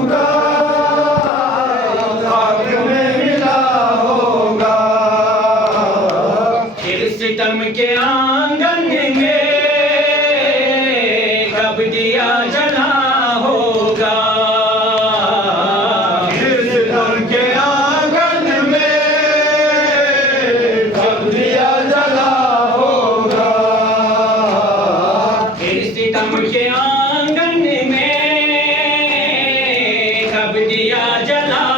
होगा, खाक में मिला होगा। फिर सितम के आंगन में कब दिया जला होगा, फिर सितम के आंगन में कब दिया जला होगा। फिर सितम के आंगन में कब दिया जला